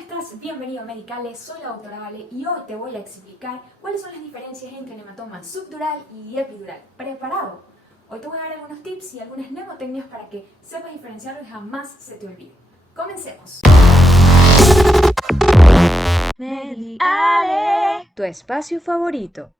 estás? Bienvenido a Medicales, soy la doctora Vale y hoy te voy a explicar cuáles son las diferencias entre el hematoma subdural y epidural. ¿Preparado? Hoy te voy a dar algunos tips y algunas mnemotecnias para que sepas diferenciarlo y jamás se te olvide. ¡Comencemos! Medicales, tu espacio favorito.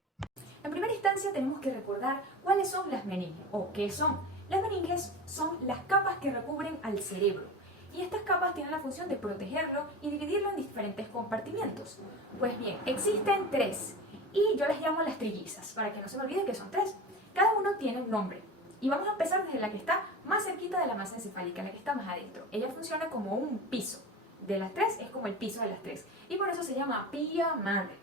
En primera instancia tenemos que recordar cuáles son las meninges o qué son. Las meninges son las capas que recubren al cerebro y estas capas tienen la función de protegerlo y dividirlo en diferentes compartimientos. Pues bien, existen tres y yo las llamo las trillizas para que no se me olvide que son tres. Cada uno tiene un nombre y vamos a empezar desde la que está más cerquita de la masa encefálica, la que está más adentro. Ella funciona como un piso. De las tres es como el piso de las tres y por eso se llama pía madre.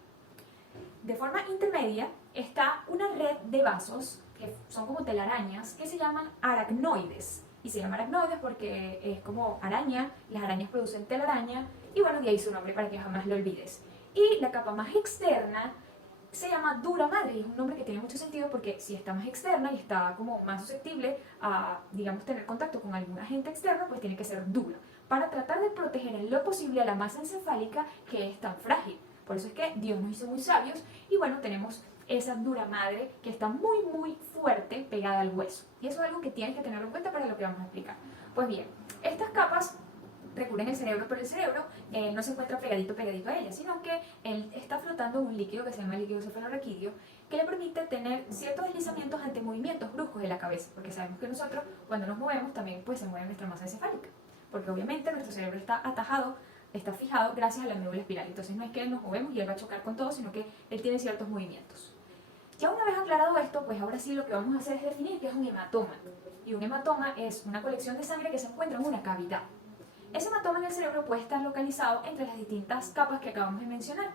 De forma intermedia está una red de vasos que son como telarañas que se llaman aracnoides. Y se llama aracnoides porque es como araña, las arañas producen telaraña y bueno, de ahí su nombre para que jamás lo olvides. Y la capa más externa se llama dura madre y es un nombre que tiene mucho sentido porque si está más externa y está como más susceptible a, digamos, tener contacto con algún agente externo, pues tiene que ser dura para tratar de proteger en lo posible a la masa encefálica que es tan frágil. Por eso es que Dios nos hizo muy sabios y bueno, tenemos esa dura madre que está muy fuerte pegada al hueso. Y eso es algo que tienes que tener en cuenta para lo que vamos a explicar. Pues bien, estas capas recubren el cerebro, pero el cerebro no se encuentra pegadito a ella, sino que él está flotando en un líquido que se llama líquido cefalorraquídeo, que le permite tener ciertos deslizamientos ante movimientos bruscos de la cabeza, porque sabemos que nosotros cuando nos movemos también pues se mueve nuestra masa encefálica, porque obviamente nuestro cerebro está atajado, está fijado gracias a la médula espiral, entonces no es que nos movemos y él va a chocar con todo, sino que él tiene ciertos movimientos. Ya una vez aclarado esto, pues ahora sí lo que vamos a hacer es definir qué es un hematoma. Y un hematoma es una colección de sangre que se encuentra en una cavidad. Ese hematoma en el cerebro puede estar localizado entre las distintas capas que acabamos de mencionar.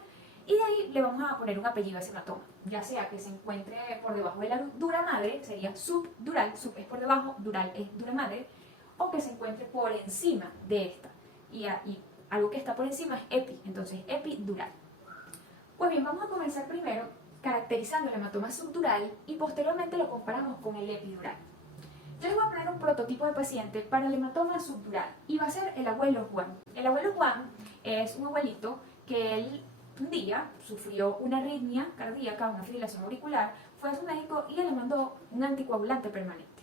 Y de ahí le vamos a poner un apellido a ese hematoma. Ya sea que se encuentre por debajo de la dura madre, sería subdural, sub es por debajo, dural es dura madre, o que se encuentre por encima de esta. Y algo que está por encima es epi, entonces epidural. Pues bien, vamos a comenzar primero caracterizando el hematoma subdural y posteriormente lo comparamos con el epidural. Yo les voy a poner un prototipo de paciente para el hematoma subdural y va a ser el abuelo Juan. El abuelo Juan es un abuelito que él un día sufrió una arritmia cardíaca, una fibrilación auricular, fue a su médico y le mandó un anticoagulante permanente.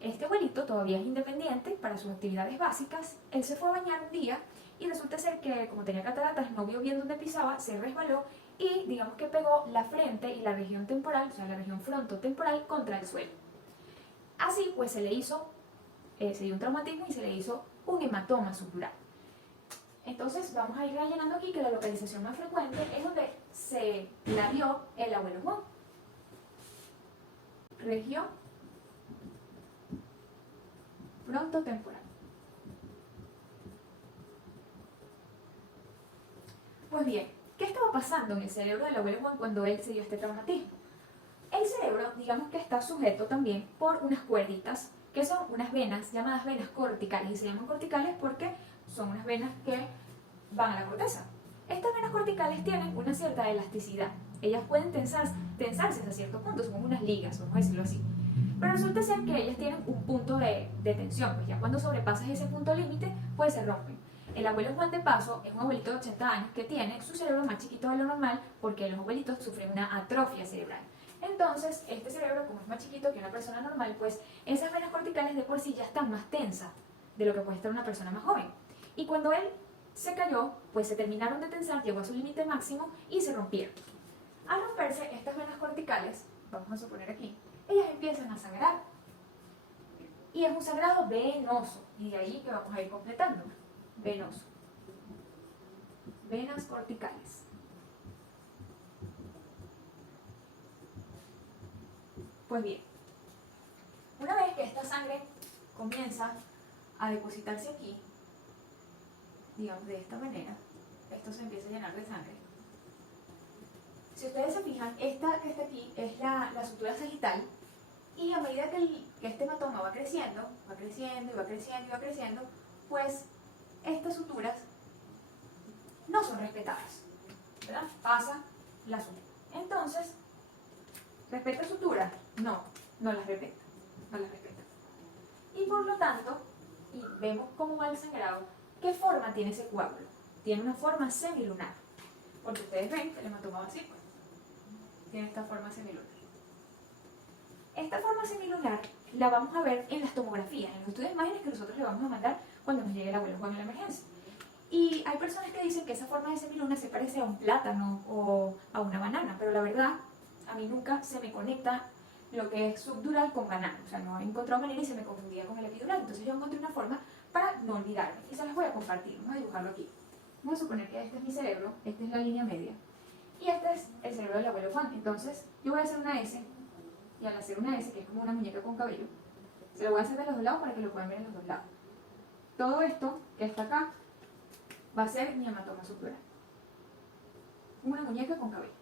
Este abuelito todavía es independiente para sus actividades básicas, él se fue a bañar un día y resulta ser que como tenía cataratas no vio bien dónde pisaba, se resbaló y digamos que pegó la frente y la región temporal, o sea la región frontotemporal contra el suelo. Así pues se dio un traumatismo y se le hizo un hematoma subdural. Entonces vamos a ir rellenando aquí que la localización más frecuente es donde se la vio el abuelo Juan. Región frontotemporal. Pues bien, ¿qué estaba pasando en el cerebro del abuelo Juan cuando él se dio este traumatismo? El cerebro, digamos que está sujeto también por unas cuerditas, que son unas venas llamadas venas corticales, y se llaman corticales porque son unas venas que van a la corteza. Estas venas corticales tienen una cierta elasticidad, ellas pueden tensarse hasta cierto punto, son como unas ligas, vamos a decirlo así. Pero resulta ser que ellas tienen un punto de tensión, pues ya cuando sobrepasas ese punto límite, pues se rompen. El abuelo Juan de Paso es un abuelito de 80 años que tiene su cerebro más chiquito de lo normal porque los abuelitos sufren una atrofia cerebral. Entonces, este cerebro, como es más chiquito que una persona normal, pues esas venas corticales de por sí ya están más tensas de lo que puede estar una persona más joven. Y cuando él se cayó, pues se terminaron de tensar, llegó a su límite máximo y se rompieron. Al romperse estas venas corticales, vamos a suponer aquí, ellas empiezan a sangrar. Y es un sangrado venoso, y de ahí que vamos a ir completando. Venoso. Venas corticales. Pues bien, una vez que esta sangre comienza a depositarse aquí, digamos de esta manera, esto se empieza a llenar de sangre. Si ustedes se fijan, esta que está aquí es la sutura sagital y a medida que este hematoma va creciendo, pues estas suturas no son respetadas, ¿verdad? Pasa la sutura. Entonces, ¿respeta sutura? No las respeta, Y por lo tanto, y vemos cómo va el sangrado, ¿qué forma tiene ese coágulo? tiene una forma semilunar. Porque ustedes ven que el hematoma va así, pues. Tiene esta forma semilunar. Esta forma semilunar la vamos a ver en las tomografías, en los estudios de imágenes que nosotros le vamos a mandar cuando nos llegue el abuelo Juan en la emergencia. Y hay personas que dicen que esa forma de semiluna se parece a un plátano o a una banana, pero la verdad, a mí nunca se me conecta lo que es subdural con banana. O sea, no he encontrado manera y se me confundía con el epidural. Entonces yo encontré una forma para no olvidarme. Y se las voy a compartir. Vamos a dibujarlo aquí. Vamos a suponer que este es mi cerebro, esta es la línea media. Y este es el cerebro del abuelo Juan. Entonces, yo voy a hacer una S, y al hacer una S, que es como una muñeca con cabello, se lo voy a hacer de los dos lados para que lo puedan ver en los dos lados. Todo esto que está acá va a ser mi hematoma subdural. Una muñeca con cabello.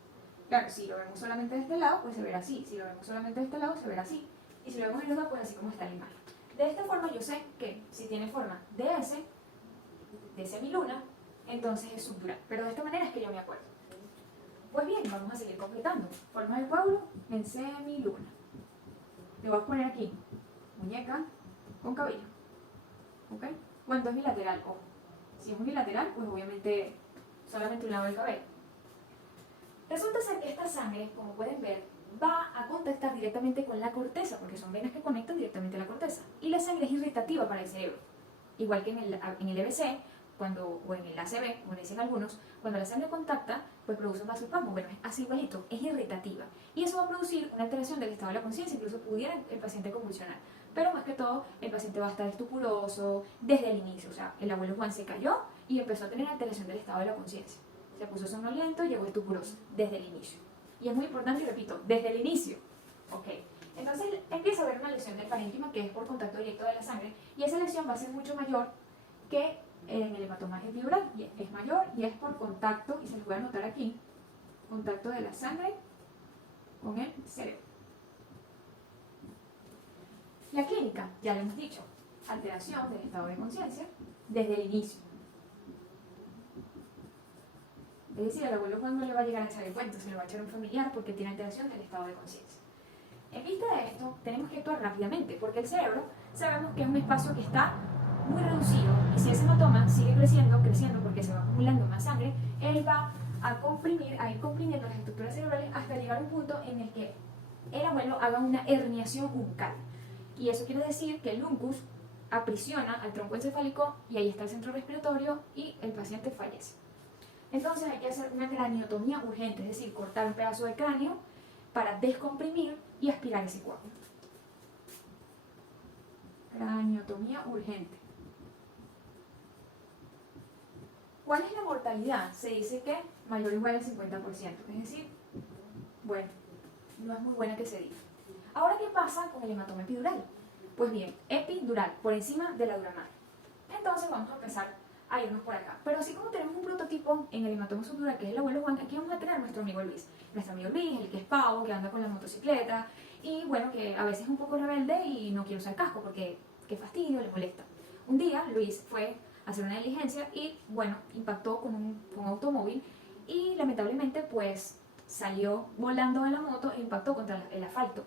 Claro, si lo vemos solamente de este lado, pues se verá así. Si lo vemos solamente de este lado, se verá así. Y si lo vemos en los dos, pues así como está la imagen. De esta forma yo sé que si tiene forma de S, de semiluna, entonces es subdural. Pero de esta manera es que yo me acuerdo. Pues bien, vamos a seguir completando. Forma del coágulo en semiluna. Le voy a poner aquí muñeca con cabello. ¿Ok? Cuando es bilateral, ojo. Si es unilateral, pues obviamente solamente un lado del cabello. Resulta ser que esta sangre, como pueden ver, va a contactar directamente con la corteza, porque son venas que conectan directamente a la corteza. Y la sangre es irritativa para el cerebro. Igual que en el EBC, o en el ACV, como le dicen algunos, cuando la sangre contacta, pues produce un vasospasmo. Bueno, es así igualito, es irritativa. Y eso va a producir una alteración del estado de la conciencia, incluso pudiera el paciente convulsionar. Pero más que todo, el paciente va a estar estupuroso desde el inicio. O sea, el abuelo Juan se cayó y empezó a tener alteración del estado de la conciencia. Se puso somnoliento, llegó estupuroso desde el inicio. Y es muy importante, y repito, desde el inicio. Ok. Entonces empieza a haber una lesión del parénquima que es por contacto directo de la sangre y esa lesión va a ser mucho mayor que en el hematoma epidural. Es mayor y es por contacto, y se los voy a anotar aquí, contacto de la sangre con el cerebro. La clínica, ya lo hemos dicho, alteración del estado de conciencia desde el inicio. Es decir, al abuelo Juan no le va a llegar a echar el cuento, se lo va a echar un familiar porque tiene alteración del estado de conciencia. En vista de esto, tenemos que actuar rápidamente, porque el cerebro sabemos que es un espacio que está muy reducido, y si ese hematoma sigue creciendo, porque se va acumulando más sangre, él va a ir comprimiendo las estructuras cerebrales hasta llegar a un punto en el que el abuelo haga una herniación uncal. Y eso quiere decir que el uncus aprisiona al tronco encefálico y ahí está el centro respiratorio y el paciente fallece. Entonces hay que hacer una craniotomía urgente, es decir, cortar un pedazo de cráneo para descomprimir y aspirar ese coágulo. Craniotomía urgente. ¿Cuál es la mortalidad? Se dice que mayor o igual al 50%, es decir, bueno, no es muy buena que se diga. Ahora, ¿qué pasa con el hematoma epidural? Pues bien, epidural, por encima de la dura madre. Entonces vamos a empezar a irnos por acá. Pero así como tenemos un prototipo en el hematoma subdural, que es el abuelo Juan, aquí vamos a tener a nuestro amigo Luis. Nuestro amigo Luis, el que es pavo, que anda con la motocicleta, y bueno, que a veces es un poco rebelde y no quiere usar casco porque qué fastidio, le molesta. Un día Luis fue a hacer una diligencia y bueno, impactó con un automóvil y lamentablemente pues salió volando de la moto e impactó contra el asfalto.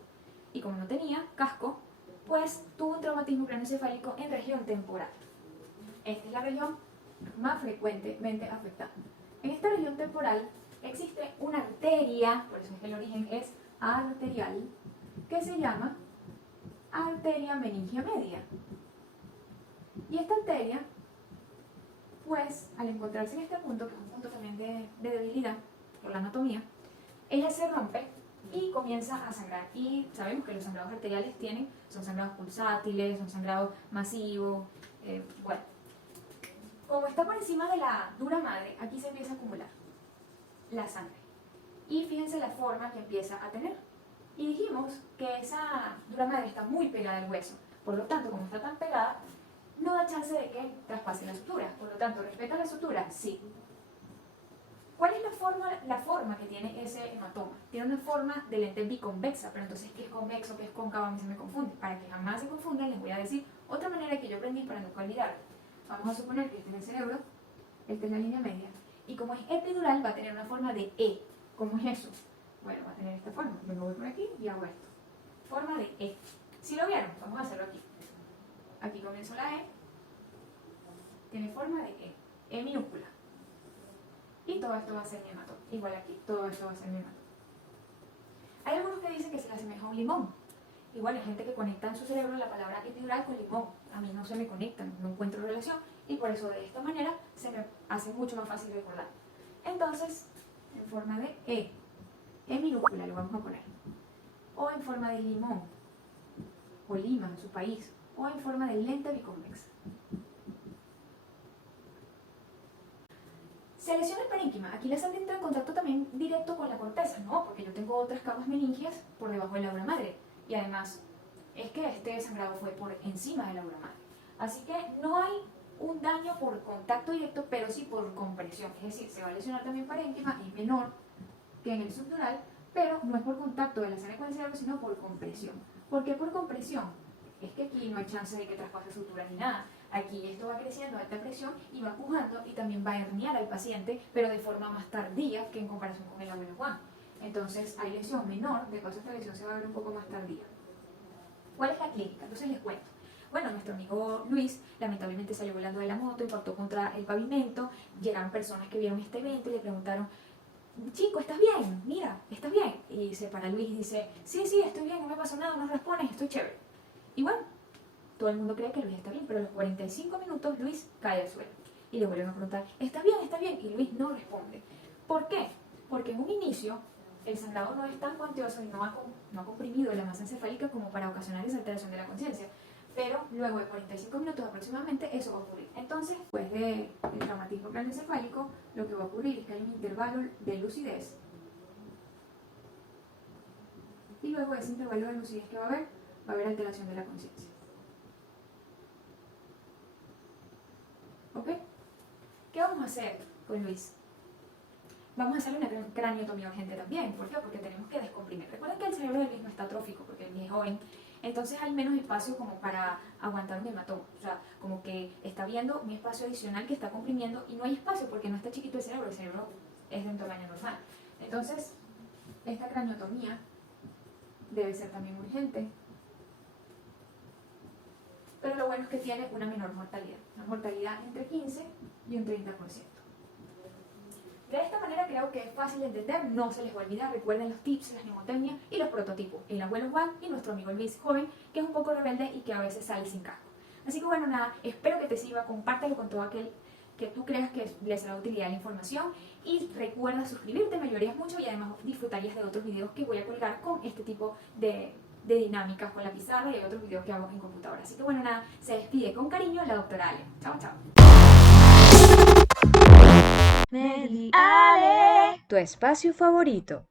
Y como no tenía casco, pues tuvo un traumatismo craneoencefálico en región temporal. Esta es la región más frecuentemente afectada. En esta región temporal existe una arteria, por eso es que el origen es arterial, que se llama arteria meningia media. Y esta arteria, pues, al encontrarse en este punto, que es un punto también de debilidad por la anatomía, ella se rompe y comienza a sangrar. Y sabemos que los sangrados arteriales son sangrados pulsátiles, son sangrados masivos, bueno. Como está por encima de la dura madre, aquí se empieza a acumular la sangre. Y fíjense la forma que empieza a tener. Y dijimos que esa dura madre está muy pegada al hueso. Por lo tanto, como está tan pegada, no da chance de que traspase la sutura. Por lo tanto, ¿respeta la sutura? Sí. ¿Cuál es la forma que tiene ese hematoma? Tiene una forma de lente biconvexa, pero entonces, ¿qué es convexo, qué es cóncavo? A mí se me confunde. Para que jamás se confundan, les voy a decir otra manera que yo aprendí para nunca olvidar. Vamos a suponer que este es el cerebro, esta es la línea media, y como es epidural va a tener una forma de E. ¿Cómo es eso? Bueno, va a tener esta forma. Yo me voy por aquí y hago esto. Forma de E. ¿Sí lo vieron? Vamos a hacerlo aquí. Aquí comienzo la E. Tiene forma de E. E minúscula. todo esto va a ser mi hematoma. Igual aquí, todo esto va a ser mi hematoma. Hay algunos que dicen que se le asemeja a un limón. Igual hay gente que conecta en su cerebro la palabra epidural con limón. A mí no se me conectan, no encuentro relación y por eso de esta manera se me hace mucho más fácil recordar. Entonces, en forma de E minúscula lo vamos a poner. O en forma de limón, o Lima en su país, o en forma de lente biconvexa. Se lesiona el parénquima. Aquí la sangre entra en contacto también directo con la corteza, ¿no? Porque yo tengo otras capas meningias por debajo de la aura madre. Y además, es que este sangrado fue por encima de la aura madre. Así que no hay un daño por contacto directo, pero sí por compresión. Es decir, se va a lesionar también parénquima, es menor que en el subdural, pero no es por contacto de la sangre con el cerebro, sino por compresión. ¿Por qué por compresión? Es que aquí no hay chance de que traspase suturas ni nada. Aquí esto va creciendo a alta presión y va empujando y también va a herniar al paciente, pero de forma más tardía que en comparación con el abuelo Juan. Entonces hay lesión menor, de paso esta lesión se va a ver un poco más tardía. ¿Cuál es la clínica? Entonces les cuento. Bueno, nuestro amigo Luis lamentablemente salió volando de la moto, impactó contra el pavimento, llegaron personas que vieron este evento y le preguntaron: chico, ¿estás bien? Mira, ¿estás bien? Y se para Luis y dice: sí, estoy bien, no me pasó nada, no respondes, estoy chévere. Y bueno, todo el mundo cree que Luis está bien, pero a los 45 minutos Luis cae al suelo. Y le vuelven a preguntar: ¿estás bien? ¿Estás bien? Y Luis no responde. ¿Por qué? Porque en un inicio el sangrado no es tan cuantioso y no ha comprimido la masa encefálica como para ocasionar esa alteración de la conciencia. Pero luego de 45 minutos aproximadamente eso va a ocurrir. Entonces, después del traumatismo craneoencefálico, lo que va a ocurrir es que hay un intervalo de lucidez. Y luego de ese intervalo de lucidez que va a haber alteración de la conciencia. ¿Ok? ¿Qué vamos a hacer con Luis? Vamos a hacerle una craniotomía urgente también. ¿Por qué? Porque tenemos que descomprimir. Recuerden que el cerebro de Luis no está atrófico porque Luis es joven. Entonces hay menos espacio como para aguantar un hematoma. O sea, como que está viendo un espacio adicional que está comprimiendo y no hay espacio porque no está chiquito el cerebro es de un tamaño normal. Entonces, esta craniotomía debe ser también urgente. Pero lo bueno es que tiene una menor mortalidad. Una mortalidad entre 15 y un 30%. De esta manera creo que es fácil de entender, no se les va a olvidar. Recuerden los tips, las mnemotecnias y los prototipos. El abuelo Juan y nuestro amigo Luis joven, que es un poco rebelde y que a veces sale sin casco. Así que bueno, nada, espero que te sirva, compártelo con todo aquel que tú creas que le será de utilidad la información. Y recuerda suscribirte, me ayudarías mucho y además disfrutarías de otros videos que voy a colgar con este tipo de dinámicas con la pizarra y otros videos que hago en computadora. Así que bueno, nada, se despide con cariño la doctora Ale. Chao, chao. Mediale, tu espacio favorito.